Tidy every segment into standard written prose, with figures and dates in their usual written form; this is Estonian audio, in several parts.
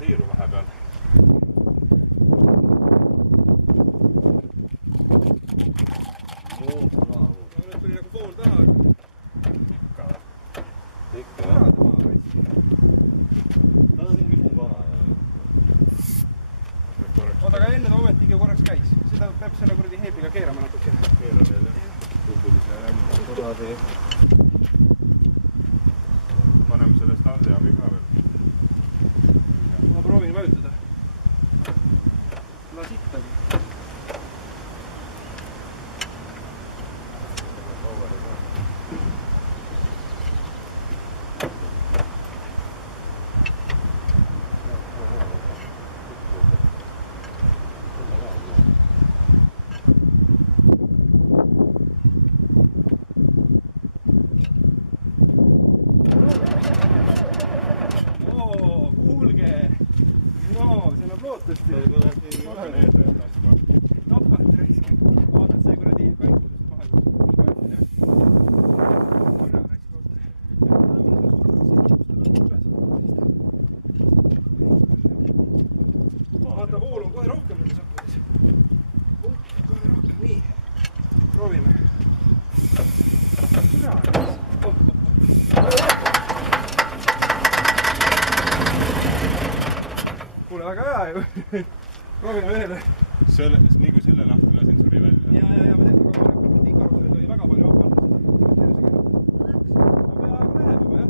tiiru vahepeal. Nüüd tuli nagu pool taha. Ikka jah. Ta on mingi muu kana. Oota, aga enne ta ometigi korraks käis. Seda peab selle kuradi heebiga keerama natuke. Keera veel jah. Tuldulise kuradi. Paneme selle standi abi ka veel. Ma proovin vajutada. La sittagi. Tapad raisk. Vaatad see kuradi kõikusest maha. Nii kaitsen jah. Korra raisk kohta. Vaata, vool on kohe rohkem nüüd sappudes. Kohe rohkem, nii. Proovime. Türa raisk. Kuule, väga hea ju. Proovime ühele. Nii kui selle lahti lasin, suri välja. Ja ma tean, aga korrekalt Ikarusel oli väga palju panna. Ma peaaegu läheb juba, jah.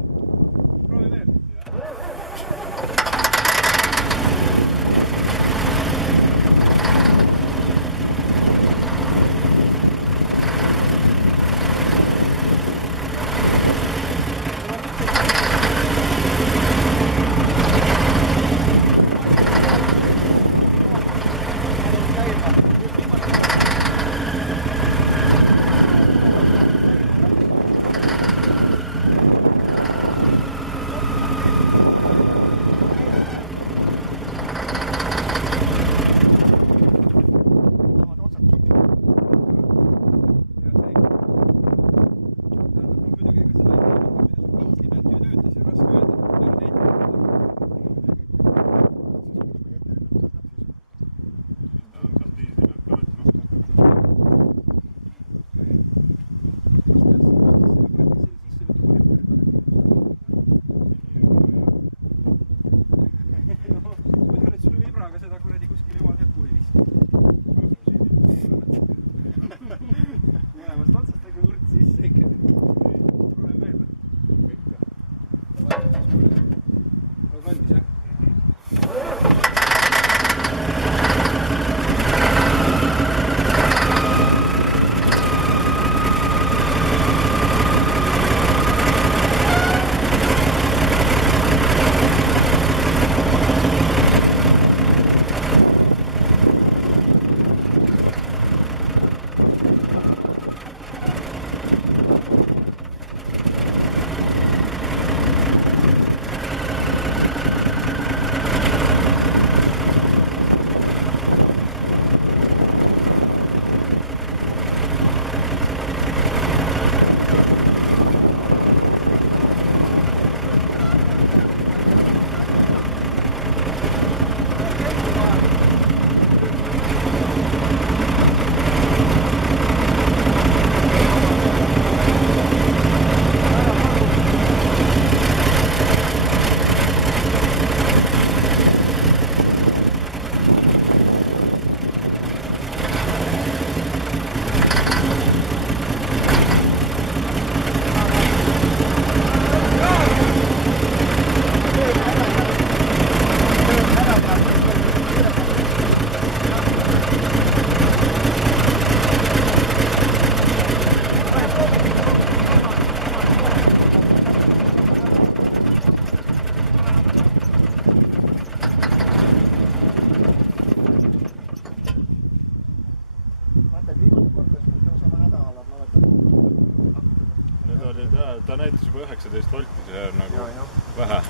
Proovi veel. Ta näitas juba 19 volti, see on nagu vähe.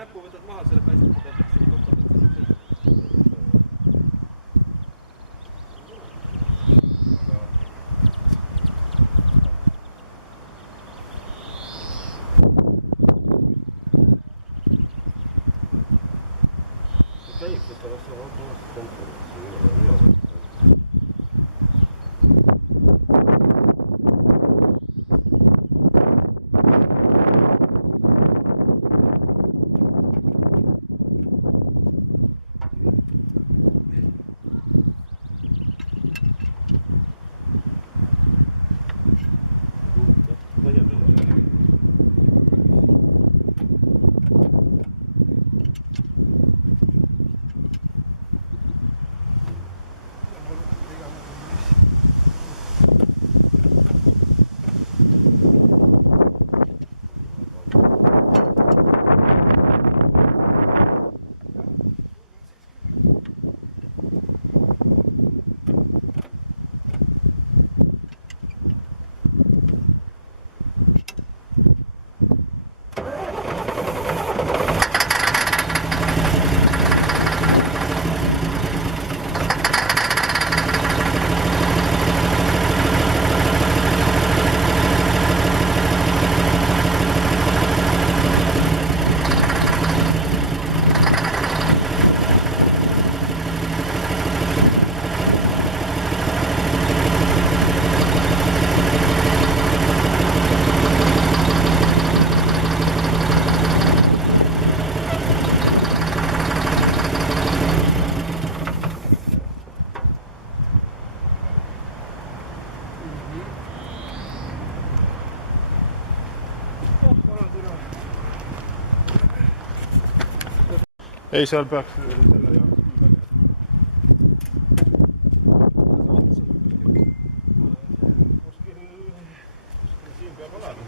näpu võtad maha selle päästiku pealt, siis topad, et see sõidab. See käib, et ta oleks automaatselt konkurentsi. Ei, seal peaks selle jaoks küll välja. Kuskil siin peab olema.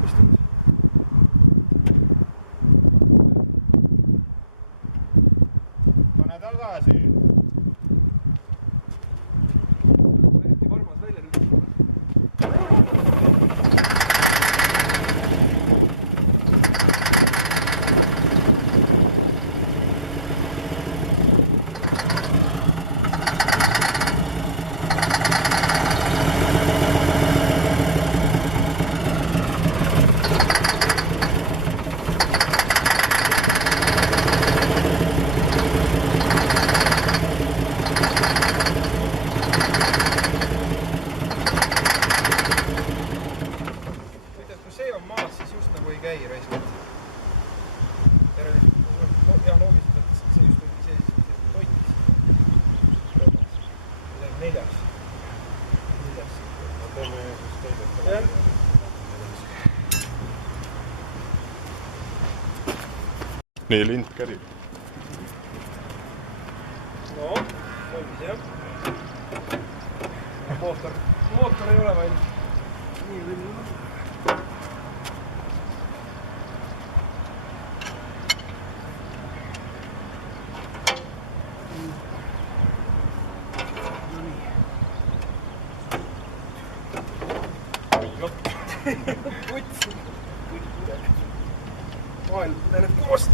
ummistunud. Pane tagasi. Eriti varmas välja nüüd. See on maas, siis just nagu ei käi raiskalt. Ja loogiliselt, et see just oli see toitis. Neljas. Teeme siis teised. Jah. Nii, lint kärib. No, valmis jah. Mootor ei ole valmis. Nii või nii. Puts. Maailm lähed koost.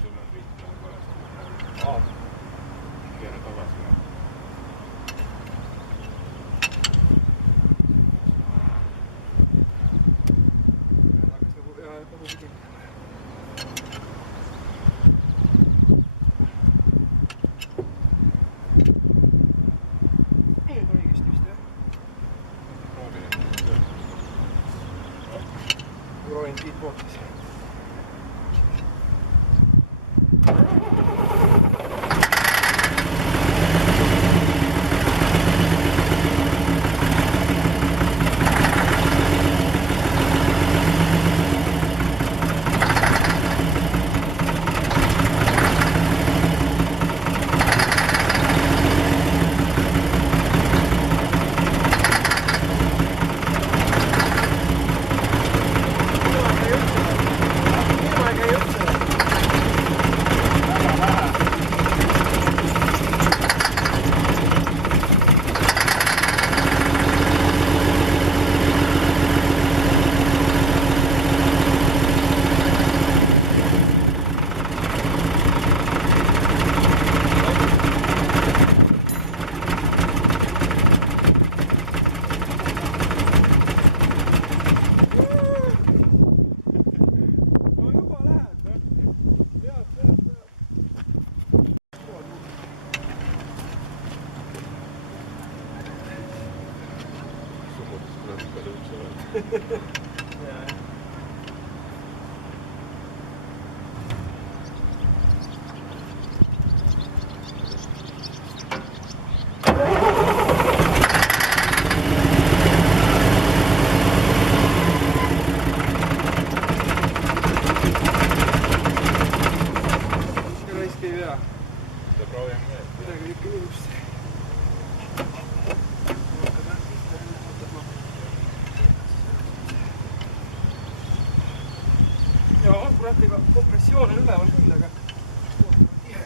Sul on riik nagu valesti. Keera tagasi. Hakkas nagu pidi. Nüüd on õigesti vist jah. Proovin siit poolt siis. Kuratiga kompressioon on üleval küll, aga tihe.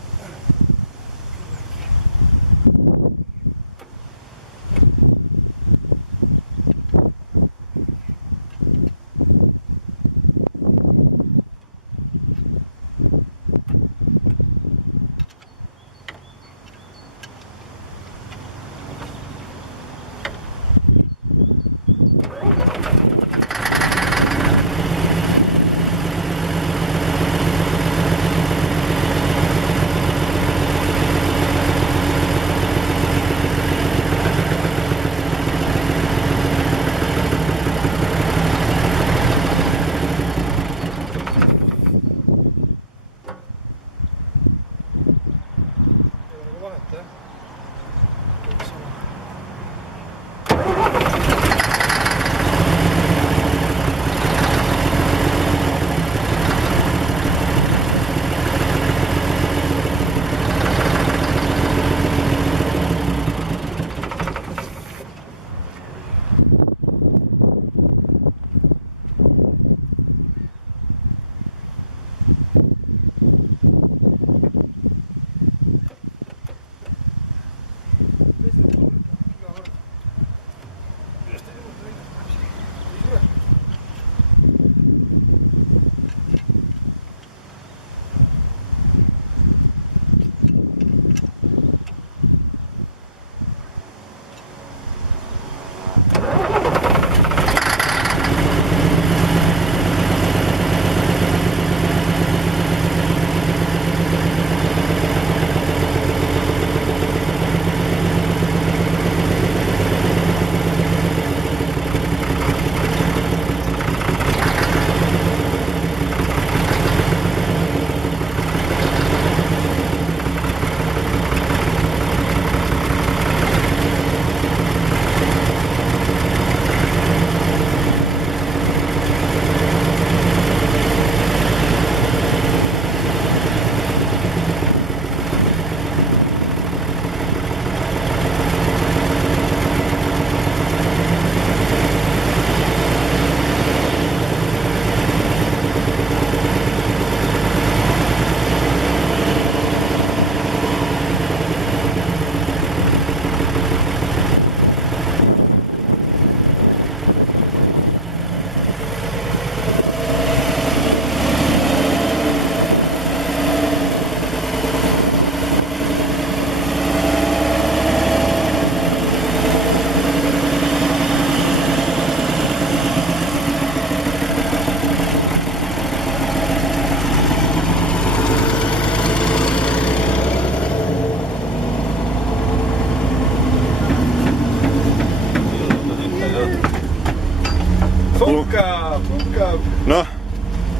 puhkab. Noh,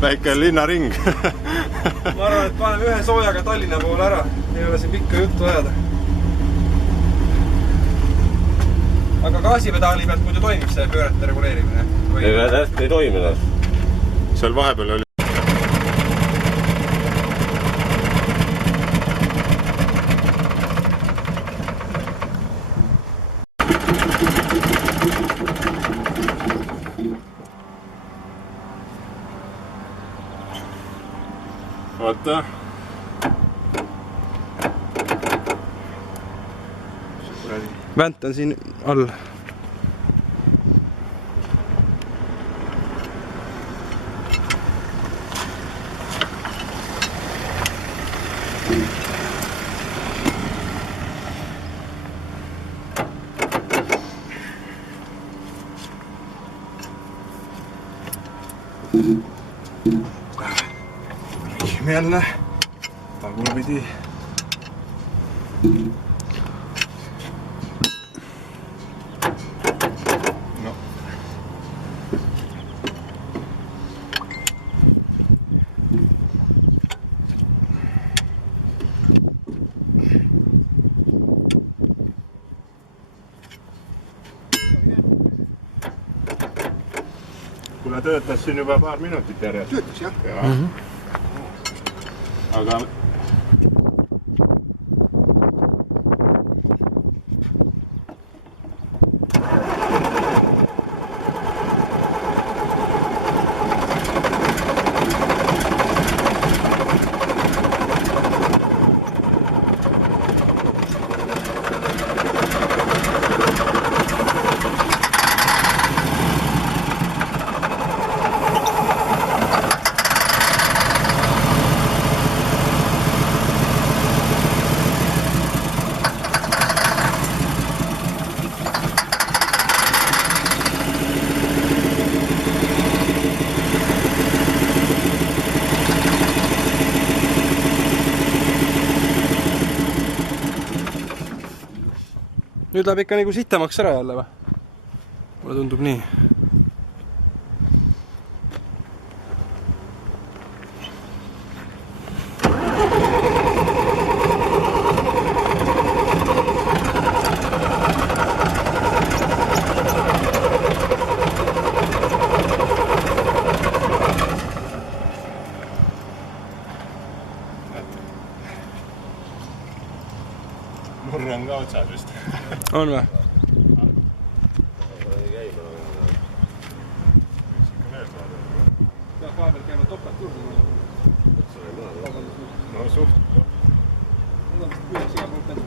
väike linnaring. Ma arvan, et paneme ühe soojaga Tallinna poole ära. Ei ole siin pikka juttu ajada. Aga gaasipedaali pealt muidu toimib see pöörete reguleerimine? Ega hästi ei toimida. Seal vahepeal oli. Vaata. Vänt on siin all. Rihme jälle tagurpidi. No. Kuule, töötas siin juba paar minutit järjest. Töötas, jah? Jaa. Aga Nüüd läheb ikka nagu sittamaks ära jälle või? Mulle tundub nii. murran ka otsad vist. On või? Peab vahepeal käima topelt juurde. No suht. Need on vist püüaks igal pool pensu.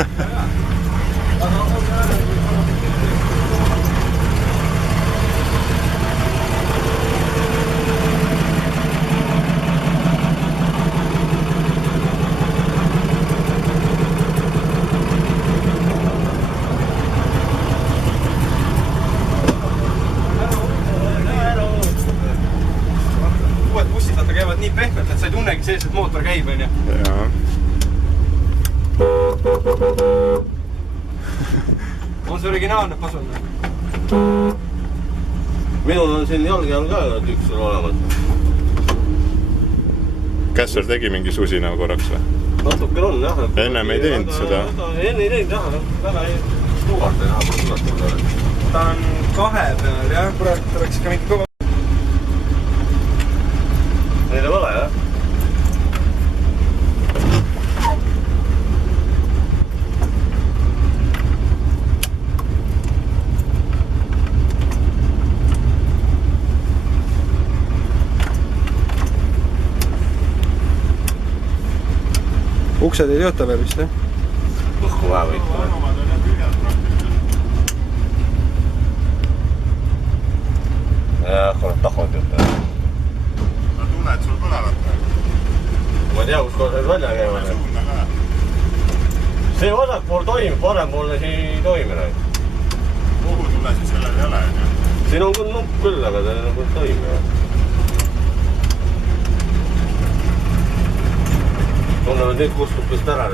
Uued bussid vaata käivad nii pehmelt, et sa ei tunnegi sees, et mootor käib, on ju. Jaa. On see originaalne pasun? Minul on siin jalge all ka üks sul olemas. Kässar tegi mingi susina korraks või? Natuke on jah. Ennem ei teinud seda. Enne ei teinud jah, väga ei tuuart ei näha. Ta on 2 peal jah, kurat, oleks ikka mingi kõva. Neil ei ole jah? Uksed ei tööta veel vist, jah? Õhku vähe võitu. Jah, kurat tahvad tööta. Ma tunnen, et sul põlevad praegu. Ma ei tea, kus koos need välja käivad. Suunda ka. See vasakpool toimib, parempoolne siin ei toimi. Kuhu tule siis sellel ei ole, on ju? Siin on küll nupp küll, aga ta nagu toimib. Tunnevad nüüd kustub vist ära.